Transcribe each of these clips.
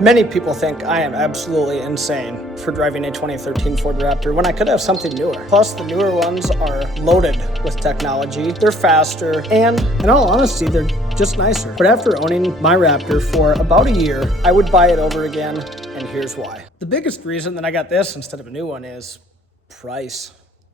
Many people think I am absolutely insane for driving a 2013 Ford Raptor when I could have something newer. Plus, the newer ones are loaded with technology, they're faster, and in all honesty, they're just nicer. But after owning my Raptor for about a year, I would buy it over again, and here's why. The biggest reason that I got this instead of a new one is price.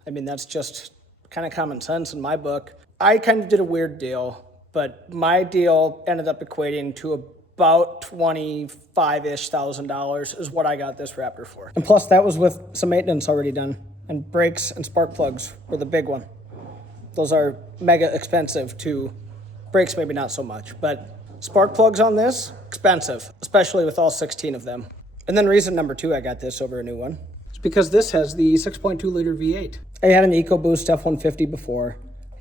I mean, that's just kind of common sense in my book. I kind of did a weird deal, but my deal ended up equating to about $25,000-ish is what I got this Raptor for. And plus that was with some maintenance already done, and brakes and spark plugs were the big one. Those are mega expensive too. Brakes maybe not so much, but spark plugs on this, expensive, especially with all 16 of them. And then reason number 2 I got this over a new one is because this has the 6.2 liter V8. I had an EcoBoost F-150 before,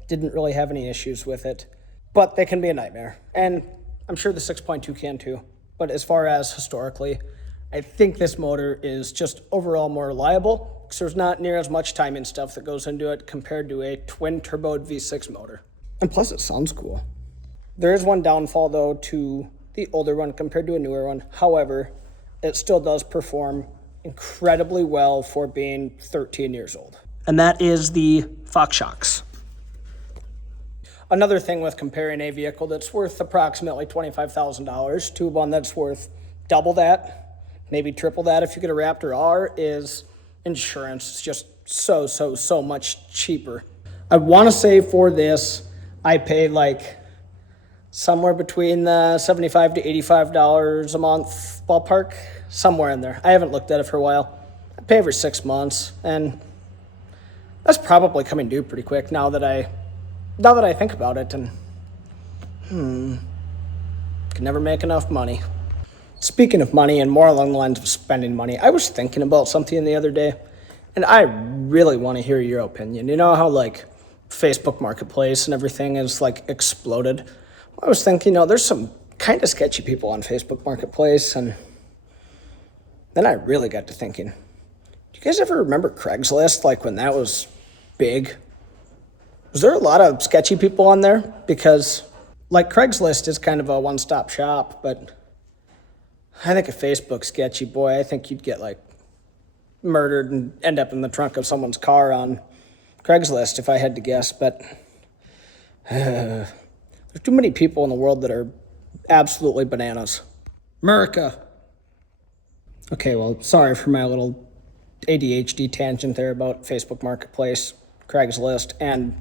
didn't really have any issues with it, but they can be a nightmare. And I'm sure the 6.2 can too, but as far as historically, I think this motor is just overall more reliable because there's not near as much timing stuff that goes into it compared to a twin-turboed V6 motor. And plus it sounds cool. There is one downfall though to the older one compared to a newer one. However, it still does perform incredibly well for being 13 years old. And that is the Fox shocks. Another thing with comparing a vehicle that's worth approximately $25,000 to one that's worth double that, maybe triple that if you get a Raptor R, is insurance. It's just so much cheaper. I want to say for this, I paid like somewhere between the $75 to $85 a month ballpark, somewhere in there. I haven't looked at it for a while. I pay every 6 months, and that's probably coming due pretty quick now that I think about it, and can never make enough money. Speaking of money, and more along the lines of spending money, I was thinking about something the other day, and I really want to hear your opinion. You know how like Facebook Marketplace and everything is like exploded? I was thinking, there's some kind of sketchy people on Facebook Marketplace, and then I really got to thinking, do you guys ever remember Craigslist, like when that was big? Was there a lot of sketchy people on there? Because, like, Craigslist is kind of a one-stop shop, but I think a Facebook sketchy, boy, I think you'd get, like, murdered and end up in the trunk of someone's car on Craigslist, if I had to guess. But there's too many people in the world that are absolutely bananas. America. Okay, well, sorry for my little ADHD tangent there about Facebook Marketplace, Craigslist, and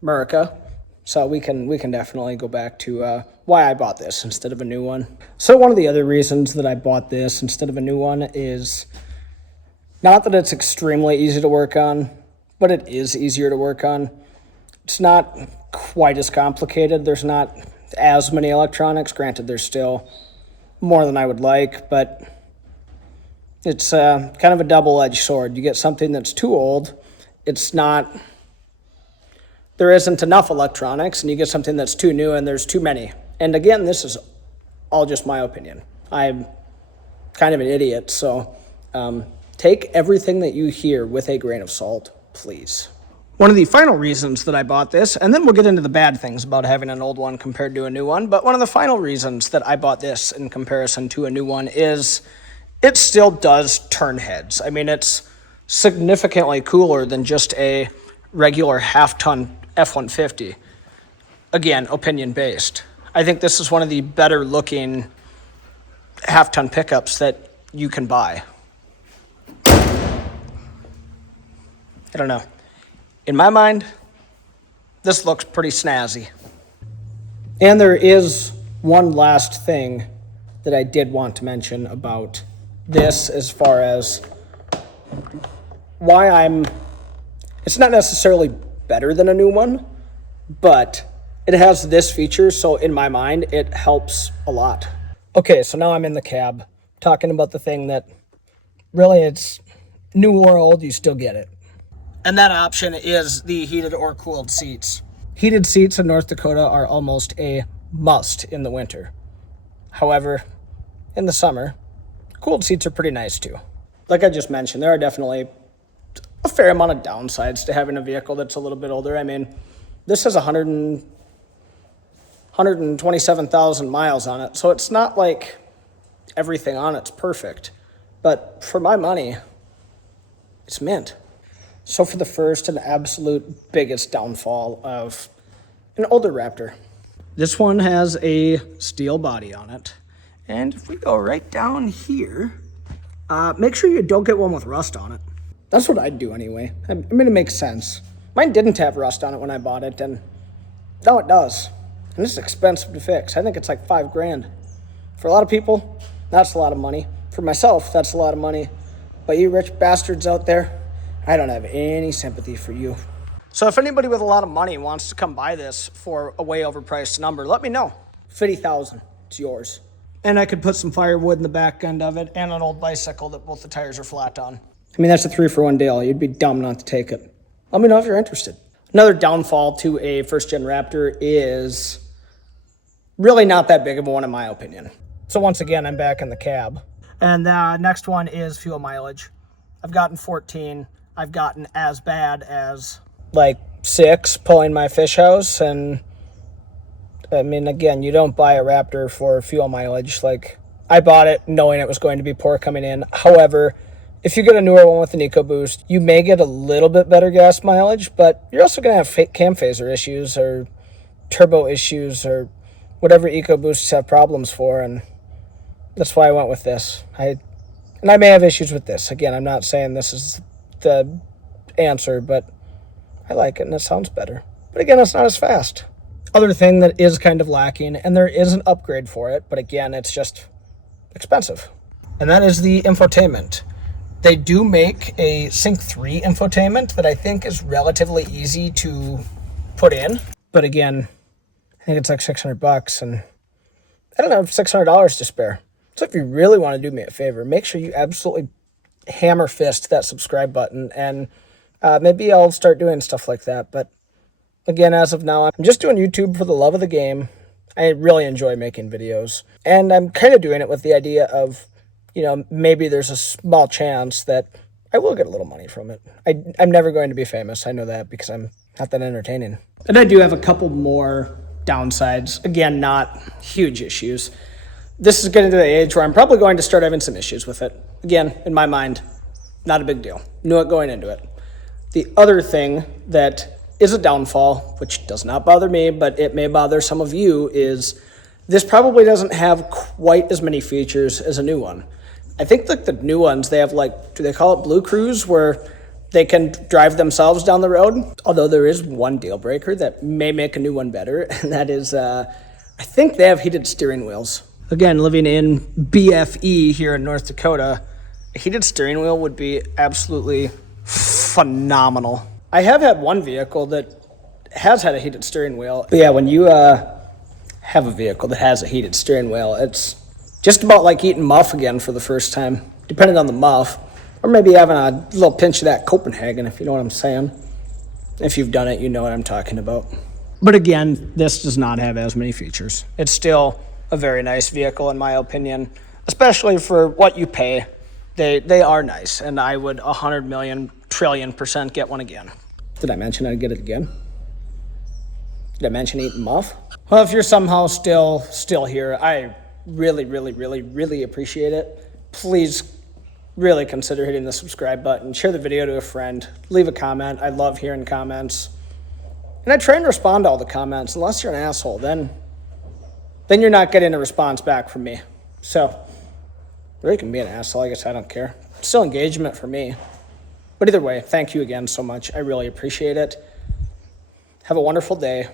America. So we can definitely go back to why I bought this instead of a new one. So one of the other reasons that I bought this instead of a new one is not that it's extremely easy to work on, but it is easier to work on. It's not quite as complicated. There's not as many electronics. Granted, there's still more than I would like, but it's kind of a double-edged sword. You get something that's too old, there isn't enough electronics, and you get something that's too new and there's too many. And again, this is all just my opinion. I'm kind of an idiot, so take everything that you hear with a grain of salt, please. One of the final reasons that I bought this, and then we'll get into the bad things about having an old one compared to a new one, but one of the final reasons that I bought this in comparison to a new one is it still does turn heads. I mean, it's significantly cooler than just a regular half-ton F-150. Again, opinion-based. I think this is one of the better-looking half-ton pickups that you can buy. I don't know. In my mind, this looks pretty snazzy. And there is one last thing that I did want to mention about this as far as why it's not necessarily better than a new one, but it has this feature, so in my mind, it helps a lot. Okay, so now I'm in the cab, talking about the thing that really it's new or old, you still get it. And that option is the heated or cooled seats. Heated seats in North Dakota are almost a must in the winter. However, in the summer, cooled seats are pretty nice too. Like I just mentioned, there are definitely a fair amount of downsides to having a vehicle that's a little bit older. I mean, this has 127,000 miles on it, so it's not like everything on it's perfect. But for my money, it's mint. So for the first and absolute biggest downfall of an older Raptor, this one has a steel body on it. And if we go right down here, make sure you don't get one with rust on it. That's what I'd do anyway. I mean, it makes sense. Mine didn't have rust on it when I bought it, and now it does. And it's expensive to fix. I think it's like $5,000. For a lot of people, that's a lot of money. For myself, that's a lot of money. But you rich bastards out there, I don't have any sympathy for you. So if anybody with a lot of money wants to come buy this for a way overpriced number, let me know. $50,000, it's yours. And I could put some firewood in the back end of it and an old bicycle that both the tires are flat on. I mean, that's a 3-for-1 deal. You'd be dumb not to take it. Let me know if you're interested. Another downfall to a first-gen Raptor is really not that big of a one in my opinion. So once again, I'm back in the cab. And the next one is fuel mileage. I've gotten 14. I've gotten as bad as like 6 pulling my fish house. And I mean, again, you don't buy a Raptor for fuel mileage. Like, I bought it knowing it was going to be poor coming in. However, if you get a newer one with an EcoBoost, you may get a little bit better gas mileage, but you're also going to have cam phaser issues or turbo issues or whatever EcoBoosts have problems for, and that's why I went with this. And I may have issues with this. Again, I'm not saying this is the answer, but I like it and it sounds better. But again, it's not as fast. Other thing that is kind of lacking, and there is an upgrade for it, but again, it's just expensive, and that is the infotainment. They do make a Sync 3 infotainment that I think is relatively easy to put in. But again, I think it's like $600 and I don't have $600 to spare. So if you really want to do me a favor, make sure you absolutely hammer fist that subscribe button, and maybe I'll start doing stuff like that. But again, as of now, I'm just doing YouTube for the love of the game. I really enjoy making videos, and I'm kind of doing it with the idea of, you know, maybe there's a small chance that I will get a little money from it. I'm never going to be famous. I know that because I'm not that entertaining. And I do have a couple more downsides. Again, not huge issues. This is getting to the age where I'm probably going to start having some issues with it. Again, in my mind, not a big deal. Knew it going into it. The other thing that is a downfall, which does not bother me, but it may bother some of you, is this probably doesn't have quite as many features as a new one. I think like the new ones, they have like, do they call it Blue Cruise, where they can drive themselves down the road? Although there is one deal breaker that may make a new one better, and that is, I think they have heated steering wheels. Again, living in BFE here in North Dakota, a heated steering wheel would be absolutely phenomenal. I have had one vehicle that has had a heated steering wheel. But yeah, when you have a vehicle that has a heated steering wheel, it's just about like eating muff again for the first time, depending on the muff, or maybe having a little pinch of that Copenhagen, if you know what I'm saying. If you've done it, you know what I'm talking about. But again, this does not have as many features. It's still a very nice vehicle, in my opinion, especially for what you pay. They are nice, and I would 100 million trillion % get one again. Did I mention I'd get it again? Did I mention eating muff? Well, if you're somehow still here, I really appreciate it. Please really consider hitting the subscribe button, share the video to a friend, leave a comment. I love hearing comments. And I try and respond to all the comments. Unless you're an asshole, then you're not getting a response back from me. So, or you can be an asshole, I guess I don't care. It's still engagement for me. But either way, thank you again so much. I really appreciate it. Have a wonderful day.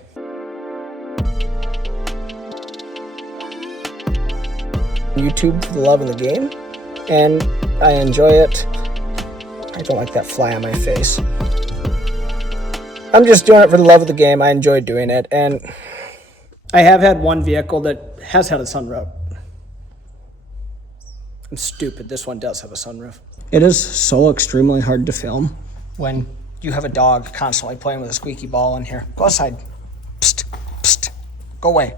YouTube for the love of the game, and I enjoy it. I don't like that fly on my face. I'm just doing it for the love of the game. I enjoy doing it, and I have had one vehicle that has had a sunroof. I'm stupid. This one does have a sunroof. It is so extremely hard to film when you have a dog constantly playing with a squeaky ball in here. Go outside. Psst, psst. Go away.